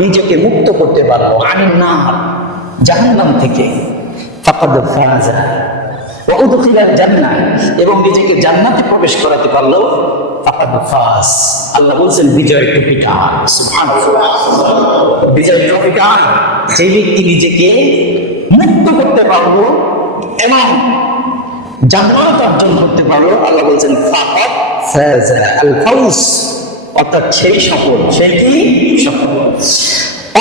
নিজেকে মুক্ত করতে পারব। আনিন না জাহান্নাম থেকে। ফাকাদ এবং নিজেকে জান্নাতে প্রবেশ করাতে পারল ফাকাদ ফাজ। আল্লাহ বলছেন বিজয় টুপি কার সুবহানাল্লাহ। বিজয় টুপি কার যে ব্যক্তি নিজেকে মুক্ত করতে পারল এবং জান্নাত অর্জন করতে পারল, আল্লাহ বলছেন, ফাকাদ ফাজা। আল ফাউজ অর্থাৎ সেই সফল সেই কি? সফল।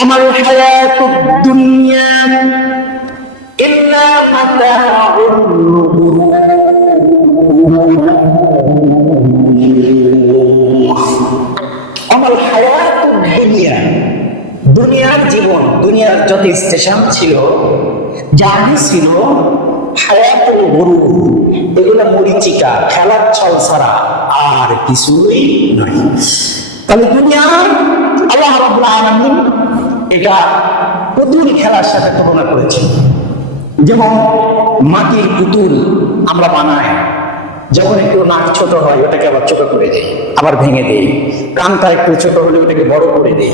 আমার হায়াতুদ দুনিয়া ইল্লা মাতাউল আমার হায়াতুদ দুনিয়া দুনিয়ার জীবন দুনিয়ার যত স্টেশন ছিল জানি ছিল হায়াতুল গরু। এগুলো মরিচিকা, খেলার ছল ছাড়া আর কিছুই নয় তাহলে দুনিয়া আল্লাহ রাব্বুল আলামিন এটা পুতুল খেলার সাথে তুলনা করেছে যেমন মাটির পুতুল আমরা বানাই। যখন একটু নাক ছোট হয়, ওটাকে আবার ছোট করে দেই, আবার ভেঙে দেই। কানটা একটু ছোট হলে ওটাকে বড় করে দেই।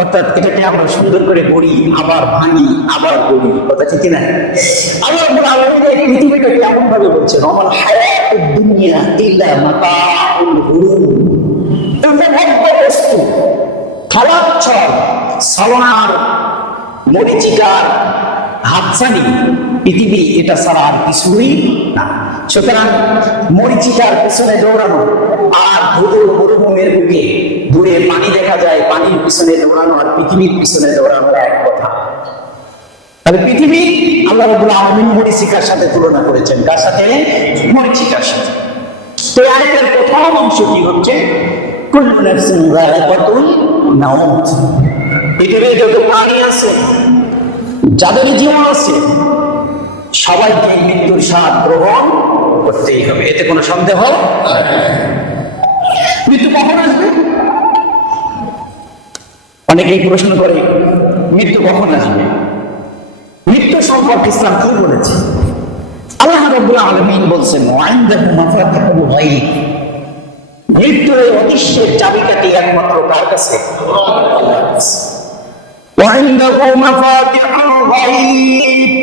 অর্থাৎ এটাকে আমরা সুন্দর করে গড়ি, আবার ভাঙি, আবার গড়ি। কথা ঠিক না এই পৃথিবীটা কেমন ভাবে বলছেন? আমার হায়াতুদ দুনিয়া ইল্লা মাতাউল উপভোগ্য বস্তু, খারাপ ছল, সালনার, মরিচিকার, হাতছানি পৃথিবী এটা ছাড়া আর কিছুই না। সুতরাং মরিচিকার পিছনে দৌড়ানো আর ধুধুর মরুভূমির বুকে দূরে পানি দেখা যায়, পানির পিছনে দৌড়ানো আর পৃথিবীর পিছনে দৌড়ানো এক কথা। তাহলে পৃথিবী আল্লাহ রাব্বুল আলামিন মরিচিকার সাথে তুলনা করেছেন। কার সাথে? মরিচিকার সাথে। তো আয়াতের প্রথম অংশ কি হচ্ছে? কুল্লু নাফসিন যায়িকাতুল মাউত। পৃথিবীর যত প্রাণী আছে, যাদের জীবন আছে সবাইকে মৃত্যুর স্বাদ গ্রহণ করতেই হবে এতে কোনো সন্দেহ মৃত্যু কখন আসবে অনেকেই প্রশ্ন করে মৃত্যু কখন আসবে মৃত্যু সম্পর্কে ইসলাম কি বলেছে আল্লাহ রাব্বুল আলামিন বলছেন ওয়াইন্দাহু মাফাতিহুল গায়ব মৃত্যুর এই অদৃশ্যের চাবিকাঠি একমাত্র কার কাছে আল্লাহর কাছে। وعنده مفاتح الغيب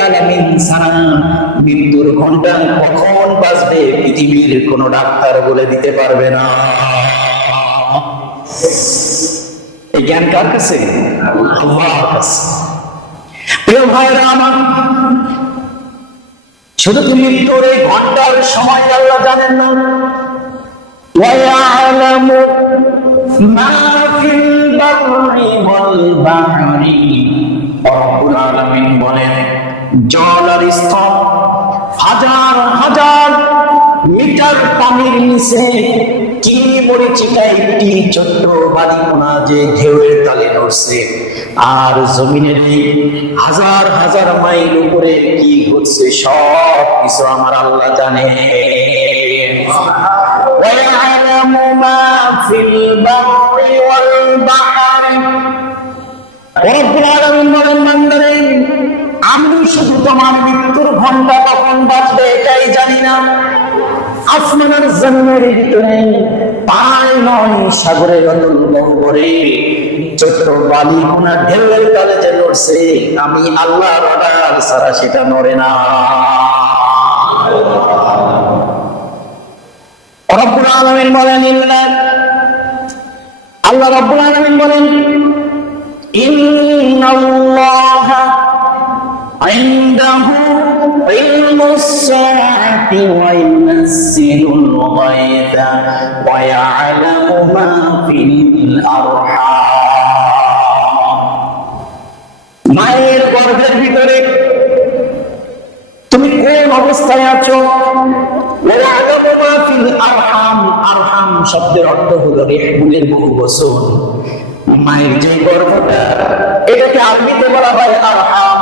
আলামিন ছাড়া মৃত্যুর ঘন্টা কখন বাজবে পৃথিবীর কোন ডাক্তার বলে দিতে পারবে না এই জ্ঞান কার কাছে আল্লাহর কাছে প্রিয় ভাইরা আমার শুধু তুমি মৃত্যুর এই ঘন্টার সময় আল্লাহ জানেন না ويعلم ما في البر والبحر রব্বুল আলামিন বলেন জলার স্তর হাজার হাজার মিটার পানির নিচে কি মরিচিকা একটি ছোট্ট বাড়ি কোনা যে ঢেউয়ের তালে নড়ছে। আর জমিনের হাজার হাজার মাইল উপরে কি হচ্ছে সব কিছু আমার আল্লাহ জানে। রব্বুল তোমার মৃত্যুর ঘণ্টা কখন বাজবে এটাই জানি না। আসমানের জমিনের ভিতরে পায় নয়, সাগরের অতল ছোট্ট বালি কোনা ঢেউয়ের তালে যে নড়ছে, আমি আল্লাহর অর্ডার ছাড়া সেটা নড়ে না। রব্বুল আলামিন বলেন, আল্লাহ রব্বুল আলামিন বলেন, ইন্নাল্লাহা সাআতি ওয়া ইউনাজ্জিলুল গায়থা ওয়া ইয়ালামু মা ফিল আরহাম মায়ের গর্ভের ভিতরে তুমি কোন অবস্থায় আছো? আরহাম আরহাম শব্দের অর্থ হলো রেহমুলের বহু বচন মায়ের যে গর্ভটা, এটাকে আরবিতে বলা হয় আরহাম।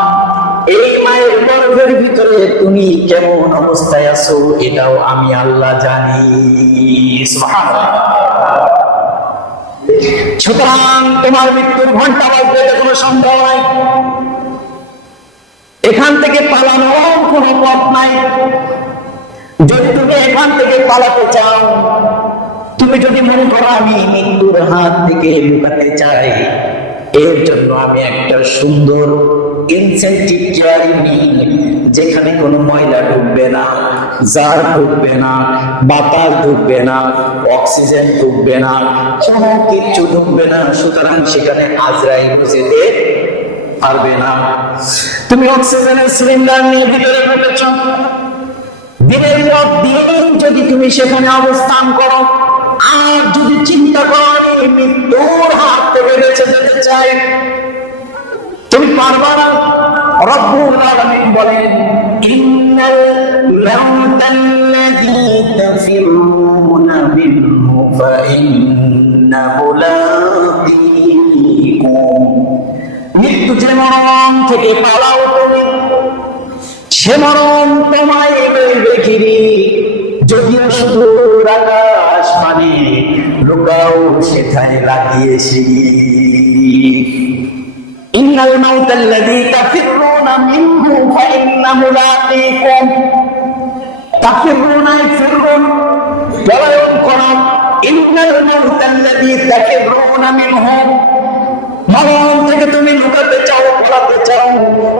এই মায়ের গর্ভের ভিতরে তুমি কেমন অবস্থায় আছো এটাও আমি আল্লাহ জানি। সুতরাং তোমার মৃত্যুর ঘণ্টা বাজবে কোনো নাই। এখান থেকে পালানোর কোনো পথ নাই। যদি তুমি এখান থেকে পালাতে চাও, তুমি যদি মনে করো আমি মৃত্যুর হাত থেকে লুকাতে চাই, এর জন্য আমি একটা সুন্দর ইনসেন্টিভ নিই যেখানে কোনো ময়লা ঢুকবে না, জার ঢুকবে না, বাতাস ঢুকবে না, অক্সিজেন ঢুকবে না, কোনো কিচ্ছু ঢুকবে না, সুতরাং সেখানে আজরাইল যেতে পারবে না। তুমি অক্সিজেনের সিলিন্ডার নিয়ে ভিতরে ঢুকেছ। দিনের পর দিন যদি তুমি সেখানে অবস্থান করো, আর যদি চিন্তা করো মৃত্যুর হাত থেকে বেঁচে যেতে চাই তুমি পারবা না? মৃত্যু যে মরণ থেকে পালাও তুমি, সে মরণ তোমায় কিরি যদিও শুধু আকাশ মানে লোকাও সেখানে লাগিয়েছি। ইন্নাল মাউতাল্লাযী তাফিরুনা মরণ থেকে তুমি লুকাতে চাও পড়াতে চাও।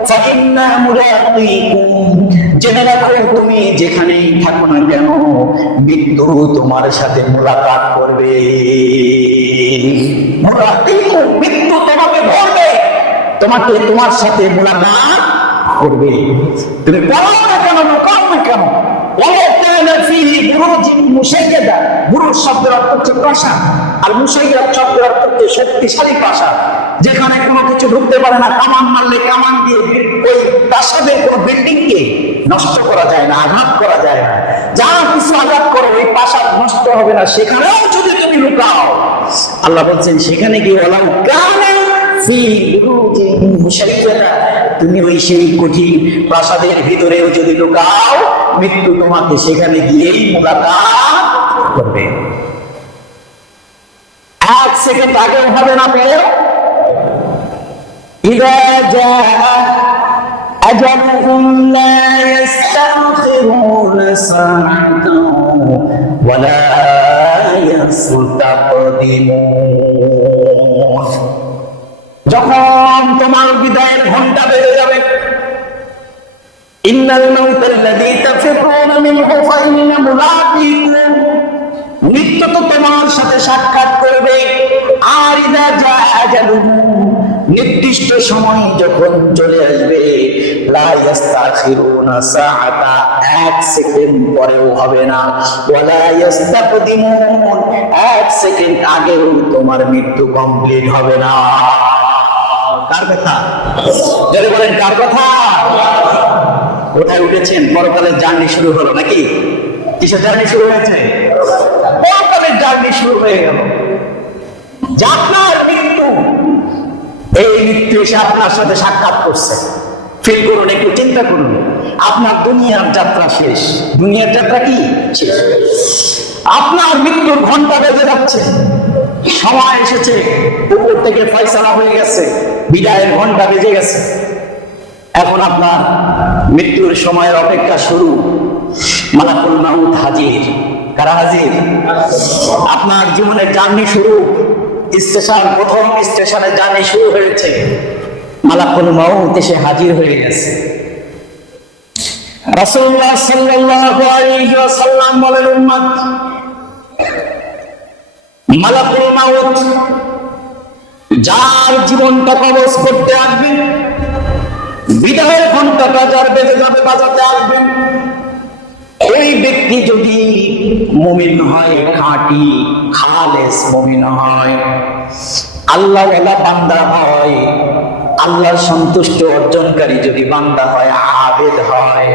ফাইন্না মুরাকিকুম জেনে রাখো, তুমি যেখানেই থাকো না কেন, মৃত্যু তোমার সাথে মোলাকাত করবে। মুরাকিকুম মৃত্যু তোমাকে ধরবে তোমাকে তোমার সাথে মোলাকাত করবে। তুমি কেন করো কেন? যেখানে কোনো কিছু ঢুকতে পারে না। কামান মারলে কামান দিয়ে ওই প্রাসাদের কোনো বিল্ডিং কে নষ্ট করা যায় না, আঘাত করা যায় না। যা কিছু আঘাত করো ওই প্রাসাদ নষ্ট হবে না, সেখানেও যদি তুমি লুকাও, আল্লাহ বলছেন, সেখানে গিয়ে ওলা কানে তুমি ওই সেই কঠিন প্রাসাদের ভিতরেও যদি লুকাও মৃত্যু তোমাকে সেখানে গিয়েই মোলাকাত করবে এক সেকেন্ড আগেও হবে না পেয়ে إذا جاء أجلهم لا يستأخرون ساعة ولا يستقدمون যখন তোমার বিদায়ের ঘণ্টা বেজে যাবে মৃত্যু তো তোমার সাথে সাক্ষাৎ করবে, আর নির্দিষ্ট সময় যখন চলে আসবে এক সেকেন্ড পরেও হবে না এক সেকেন্ড আগেও তোমার মৃত্যু কমপ্লিট হবে না। কার কথা? যদি বলেন কার কথা? কোথায় উঠেছেন? পরকালের জার্নি শুরু হলো নাকি? কিসের জার্নি শুরু হয়েছে? পরকালের জার্নি শুরু হয়ে গেল। যে আপনার মৃত্যু, এই মৃত্যু এসে আপনার সাথে সাক্ষাৎ করছে। ফিল করুন, একটু চিন্তা করুন। আপনার দুনিয়ার যাত্রা শেষ। দুনিয়ার যাত্রা কি? আপনার মৃত্যুর ঘণ্টা বেজে যাচ্ছে। সময় এসেছে। উপর থেকে ফয়সালা হয়ে গেছে। বিদায়ের ঘণ্টা বেজে গেছে। এখন আপনার মৃত্যুর সময়ের অপেক্ষা শুরু। মালাকুল মাউত হাজির। কারা হাজির? আপনার জীবনের জার্নি শুরু। স্টেশন, প্রথম স্টেশনে জার্নি শুরু হয়েছে। মালাকুল মাউত এসে হাজির হয়ে গেছে। রাসূলুল্লাহ সাল্লাল্লাহু আলাইহি ওয়াসাল্লাম বলেন, উম্মত মালাকুল মাউত, যার জীবনটা কবজ করতে আসবে, বিদায়ের ঘন্টাটা যার বেজে যাবে, বাজাতে আসবেন ওই ব্যক্তি যদি মুমিন হয়, খাঁটি, খালেস মুমিন হয়, আল্লাহ এলা বান্দা হয়, আল্লাহ সন্তুষ্ট অর্জনকারী যদি বান্দা হয়, আবেদ হয়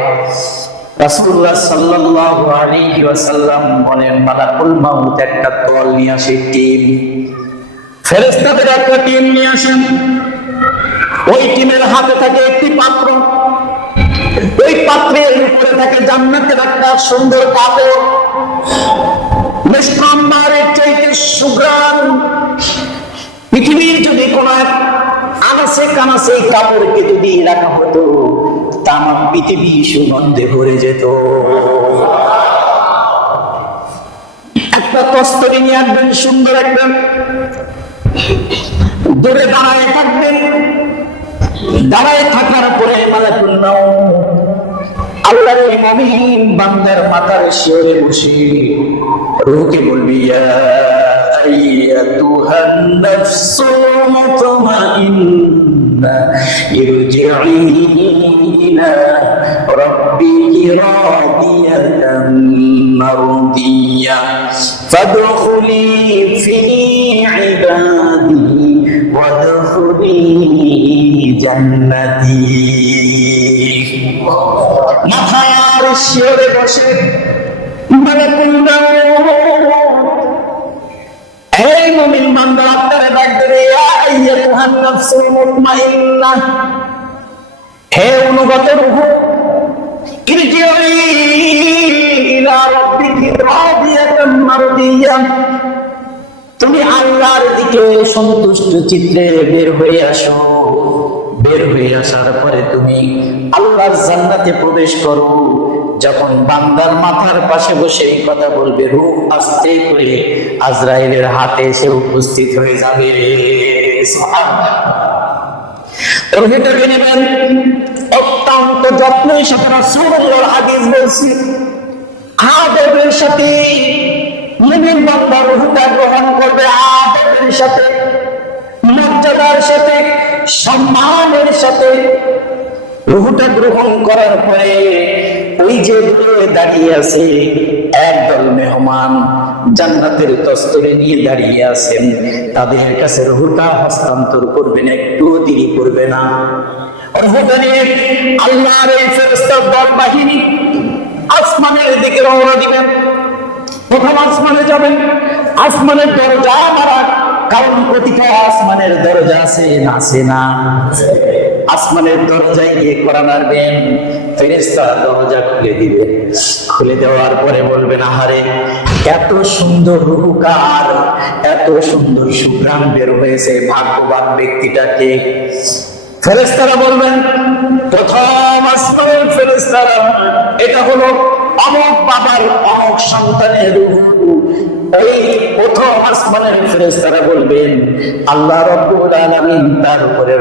রাসূলুল্লাহ সাল্লাল্লাহু আলাইহি ওয়াসাল্লাম বলেন, মালাকুল মাউত একটা দল নিয়ে আসে, টিম। ফেরেস্তাদের একটা টিম নিয়ে আসেন। ওই টিমের হাতে থাকে একটি পাত্র। ওই পাত্রের উপরে থাকে জান্নাতের একটা সুন্দর কাপড়। নিষ্প্রাম্বারের চাইতে সুগ্রাম পৃথিবীর যদি কোন আনাসে কানাসে কাপড়কে যদি রাখা হতো তাম পৃথিবী সুগন্ধে ভরে যেত। একটা কস্তরি নিয়ে আসবেন, সুন্দর একটা। দূরে দাঁড়ায় থাকবেন। দাঁড়ায় থাকার পরে মালাকুল মাউত আল্লাহর ওই মুমিন বান্দার মাথার শিওরে বসে রুহকে বলবি, ইয়া আইয়াতুহান নাফসুল মুতমাইন্না ইলা রাব্বিকি রাদিয়াতান মারদিয়া ফাদখুলি ফি ইবাদি ওয়াদখুলি জান্নাতি মাথায় আর শিওরে বসে মাউত এই মুমিন বান্দা আইয়াতুহান নাফসুল মুতমাইন্না। হে অনুগত রূহ তুমি আল্লাহর দিকে সন্তুষ্ট চিত্রে বের হয়ে আসো। বের হয়ে আসার পরে তুমি আল্লাহর জান্নাতে প্রবেশ করো। যখন বান্দার মাথার পাশে বসে এই কথা বলবে, রূহ আস্তে করে আজরাইলের হাতে এসে উপস্থিত হয়ে যাবে। অত্যন্ত যত্নের আদবের সাথে মুমিন গ্রহণ করবে। আদবের সাথে, মর্যাদার সাথে, সম্মানের সাথে রুহুটা গ্রহণ করার পরে ওই যে দাঁড়িয়ে আছে একদল মেহমান। জান্নাতের তস্তরে নিয়ে দাঁড়িয়ে আছেন। তাদের কাছে রুহুটা হস্তান্তর করবেন একটু দেরি করবে না। রুহুটা নিয়ে আল্লাহর এই ফেরেশতার দল বাহিনী আসমানের দিকে রওনা দিবেন। প্রথম আসমানে যাবেন। আসমানের দরজা মারা কারণ প্রতিটা আসমানের দরজা আছে না আছে না? আসমানের দরজায় গিয়ে করা নাড়বেন ফেরেস্তা দরজা খুলে দিবে। খুলে দেওয়ার পরে বলবেন, আহারে, এত সুন্দর রুহুকার এত সুন্দর সুগ্রাম বের হয়েছে ভাগ্যবান ব্যক্তিটাকে। ফেরেস্তারা বলবেন, প্রথম আসমানের ফেরেস্তারা এটা হলো অমক বাবার অমক সন্তানের এই প্রথম আসমানের ফেরেস্তারা বলবেন, আল্লাহ রব্বুল আলামিন তার উপরে